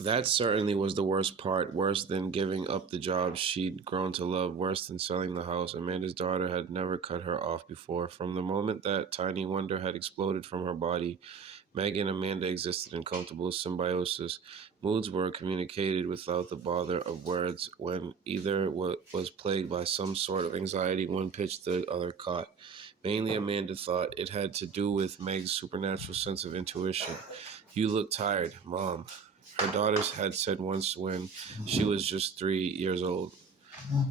That certainly was the worst part, worse than giving up the job she'd grown to love, worse than selling the house. Amanda's daughter had never cut her off before. From the moment that tiny wonder had exploded from her body, Meg and Amanda existed in comfortable symbiosis. Moods were communicated without the bother of words. When either was plagued by some sort of anxiety, one pitched the other caught. Mainly, Amanda thought it had to do with Meg's supernatural sense of intuition. You look tired, Mom. Her daughters had said once when she was just 3 years old.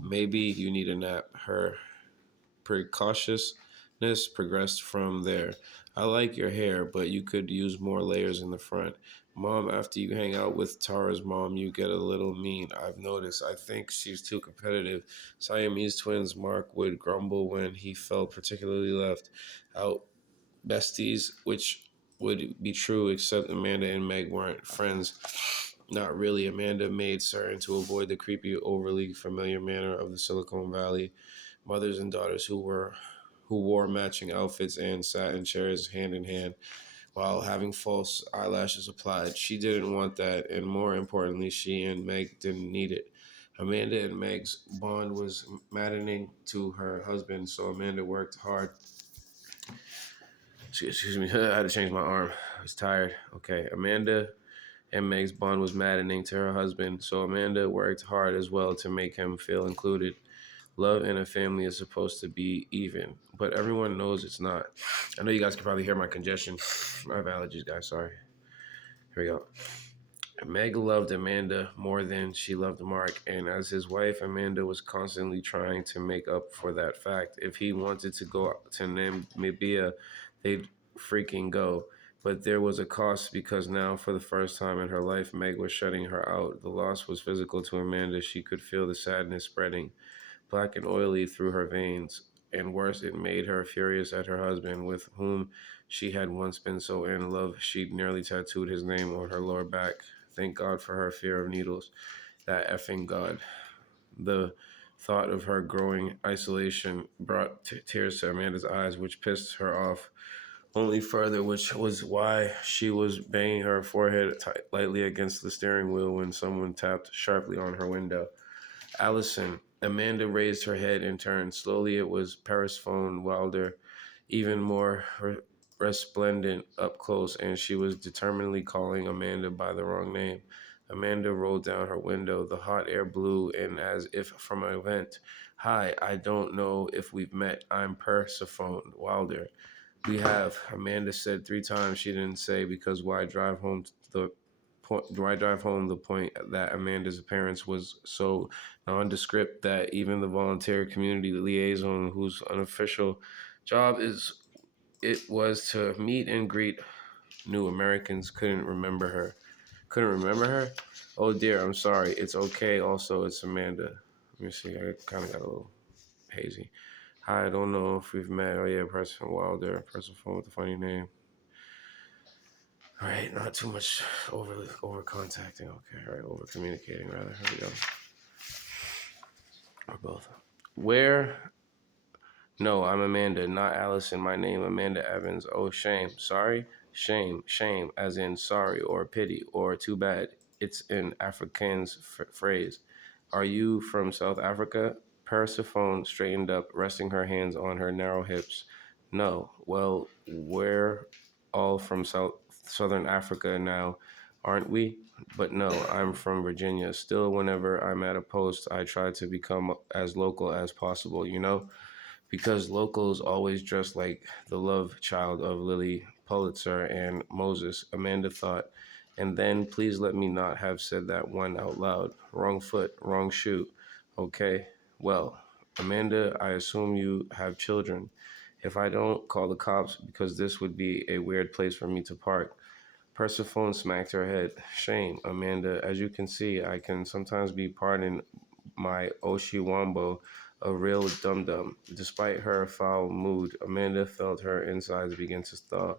Maybe you need a nap. Her precautiousness progressed from there. I like your hair, but you could use more layers in the front. Mom, after you hang out with Tara's mom, you get a little mean. I've noticed. I think she's too competitive. Siamese twins, Mark would grumble when he felt particularly left out. Besties, which would be true, except Amanda and Meg weren't friends. Not really. Amanda made certain to avoid the creepy, overly familiar manner of the Silicon Valley mothers and daughters who wore matching outfits and sat in chairs hand in hand while having false eyelashes applied. She didn't want that, and more importantly, she and Meg didn't need it. Amanda and Meg's bond was maddening to her husband, so Amanda worked hard. Excuse me, I had to change my arm. I was tired. Okay, Amanda and Meg's bond was maddening to her husband, so Amanda worked hard as well to make him feel included. Love in a family is supposed to be even, but everyone knows it's not. I know you guys can probably hear my congestion. My allergies, guys. Sorry. Here we go. Meg loved Amanda more than she loved Mark, and as his wife, Amanda was constantly trying to make up for that fact. If he wanted to go to Namibia, they'd freaking go. But there was a cost because now, for the first time in her life, Meg was shutting her out. The loss was physical to Amanda. She could feel the sadness spreading black and oily through her veins, and worse, it made her furious at her husband, with whom she had once been so in love she'd nearly tattooed his name on her lower back. Thank God for her fear of needles. That effing God. The thought of her growing isolation brought tears to Amanda's eyes, which pissed her off only further, which was why she was banging her forehead lightly against the steering wheel when someone tapped sharply on her window. Allison. Amanda raised her head and turned. Slowly, it was Persephone Wilder, even more resplendent up close, and she was determinedly calling Amanda by the wrong name. Amanda rolled down her window. The hot air blew in as if from an vent. Hi, I don't know if we've met. I'm Persephone Wilder. We have, Amanda said 3 times. She didn't say because why drive home the point that Amanda's appearance was so nondescript that even the volunteer community liaison, whose unofficial job it was to meet and greet new Americans, Couldn't remember her? Oh dear, I'm sorry. It's okay. Also, it's Amanda. Let me see. I kind of got a little hazy. Hi, I don't know if we've met. Oh yeah, Preston Wilder, Preston phone with a funny name. All right, not too much over contacting. Okay, all right, over communicating rather. Here we go. Or both. Where? No, I'm Amanda, not Allison. My name, Amanda Evans. Oh, shame. Sorry? Shame. Shame, as in sorry or pity or too bad. It's an Afrikaans phrase. Are you from South Africa? Persephone straightened up, resting her hands on her narrow hips. No. Well, we're all from Southern Africa now, aren't we? But no, I'm from Virginia. Still, whenever I'm at a post, I try to become as local as possible, because locals always dress like the love child of Lily Pulitzer and Moses, Amanda thought. And then please let me not have said that one out loud. Wrong foot, wrong shoe. Okay, well, Amanda, I assume you have children. If I don't, call the cops because this would be a weird place for me to park. Persephone smacked her head. Shame, Amanda. As you can see, I can sometimes be pardoned my Oshiwambo, a real dum-dum. Despite her foul mood, Amanda felt her insides begin to thaw.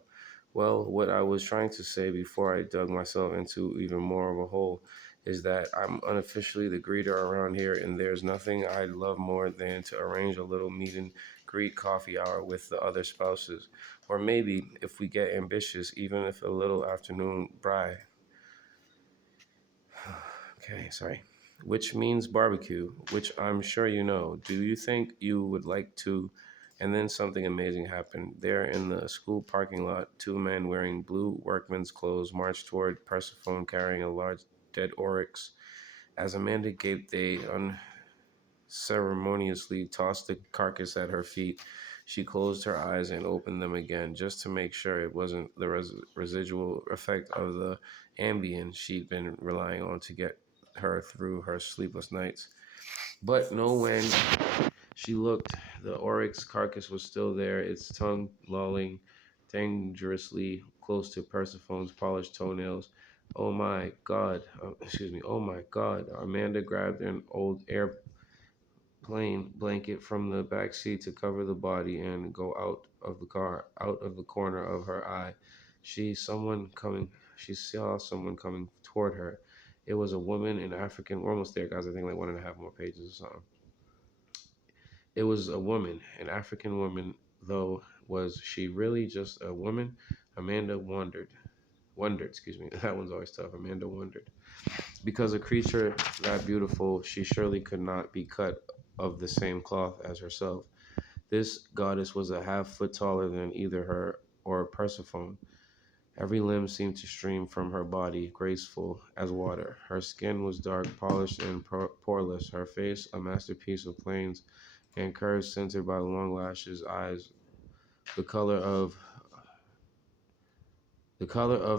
Well, what I was trying to say before I dug myself into even more of a hole is that I'm unofficially the greeter around here, and there's nothing I'd love more than to arrange a little meet and greet coffee hour with the other spouses. Or maybe, if we get ambitious, even if a little afternoon braai. Okay, sorry. Which means barbecue, which I'm sure you know. Do you think you would like to? And then something amazing happened. There in the school parking lot, two men wearing blue workman's clothes marched toward Persephone carrying a large dead oryx. As Amanda gaped, they unceremoniously tossed the carcass at her feet. She closed her eyes and opened them again just to make sure it wasn't the residual effect of the Ambien she'd been relying on to get her through her sleepless nights. But no, when she looked, the oryx carcass was still there, its tongue lolling dangerously close to Persephone's polished toenails. Oh my God, excuse me, oh my God. Amanda grabbed an old airplane blanket from the back seat to cover the body and go out of the car, out of the corner of her eye. Someone coming, she saw someone coming toward her. It was a woman, an African, we're almost there, guys. I think like 1.5 more pages or something. It was a woman, an African woman, though. Was she really just a woman? Amanda wondered, excuse me. That one's always tough. Amanda wondered. Because a creature that beautiful, she surely could not be cut of the same cloth as herself. This goddess was a half foot taller than either her or Persephone. Every limb seemed to stream from her body, graceful as water. Her skin was dark, polished, and poreless. Her face, a masterpiece of planes and curves centered by long lashes, eyes the color of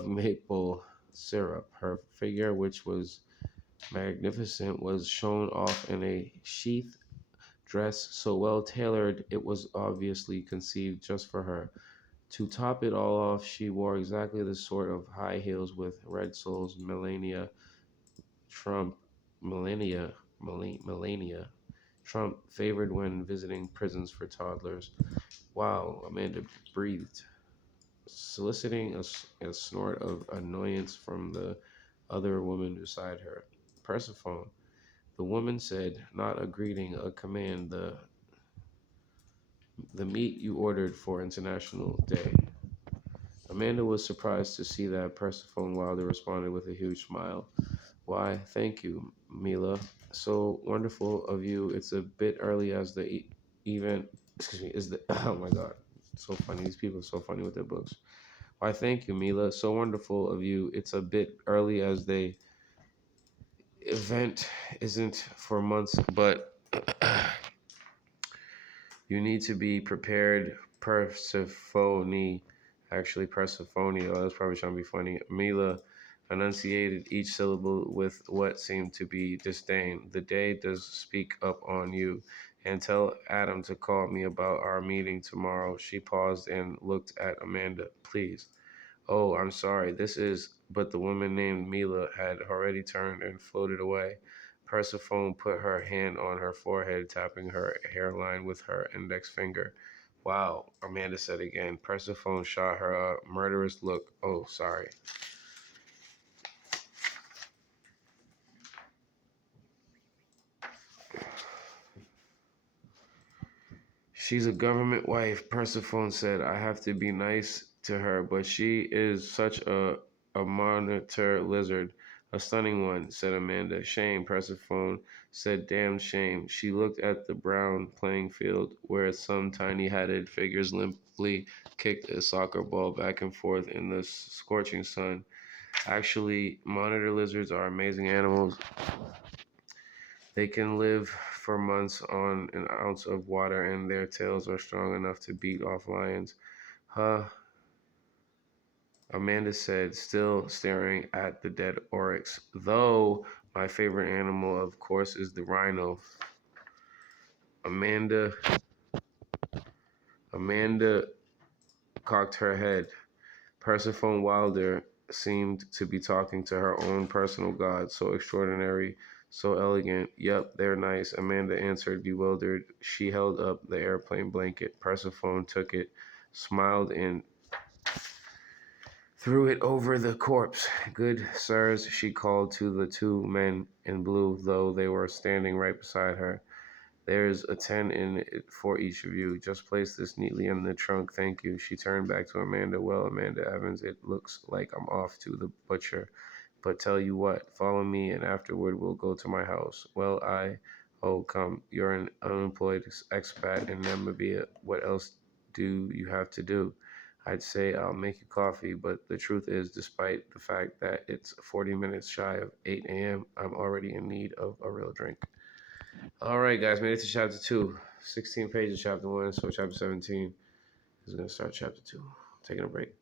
maple syrup. Her figure, which was magnificent, was shown off in a sheath dress so well tailored it was obviously conceived just for her. To top it all off, she wore exactly the sort of high heels with red soles Trump Melania Melania Trump favored when visiting prisons for toddlers. Wow, Amanda breathed, soliciting a snort of annoyance from the other woman beside her. Persephone, the woman said, not a greeting, a command, the meat you ordered for International Day. Amanda was surprised to see that Persephone Wilder responded with a huge smile. Why, thank you, Mila. So wonderful of you. It's a bit early as the event, excuse me, is the, oh my God, so funny. These people are so funny with their books. Why, thank you, Mila. So wonderful of you. It's a bit early as the event isn't for months, but you need to be prepared. Persephone, actually, Persephone. Oh, that's probably trying to be funny. Mila enunciated each syllable with what seemed to be disdain. The day does speak up on you. And tell Adam to call me about our meeting tomorrow. She paused and looked at Amanda. Please. Oh, I'm sorry. This is. But the woman named Mila had already turned and floated away. Persephone put her hand on her forehead, tapping her hairline with her index finger. Wow, Amanda said again. Persephone shot her a murderous look. Oh, sorry. She's a government wife, Persephone said. I have to be nice to her, but she is such a monitor lizard. A stunning one, said Amanda. Shame, Persephone said. Damn shame. She looked at the brown playing field where some tiny hatted figures limply kicked a soccer ball back and forth in the scorching sun. Actually, monitor lizards are amazing animals. They can live for months on an ounce of water, and their tails are strong enough to beat off lions. Huh? Amanda said, still staring at the dead oryx. Though my favorite animal, of course, is the rhino. Amanda Amanda cocked her head. Persephone Wilder seemed to be talking to her own personal god, so extraordinary, so elegant. Yep, they're nice, Amanda answered, bewildered. She held up the airplane blanket. Persephone took it, smiled, and threw it over the corpse. Good sirs, she called to the two men in blue, though they were standing right beside her. There's a 10 in it for each of you. Just place this neatly in the trunk. Thank you. She turned back to Amanda. Well, Amanda Evans, it looks like I'm off to the butcher. But tell you what, follow me, and afterward we'll go to my house. Well, oh, come, you're an unemployed expat in Namibia. What else do you have to do? I'd say I'll make you coffee, but the truth is, despite the fact that it's 40 minutes shy of 8 a.m., I'm already in need of a real drink. All right, guys, made it to chapter 2. 16 pages, chapter 1, so chapter 17 is going to start chapter 2. Taking a break.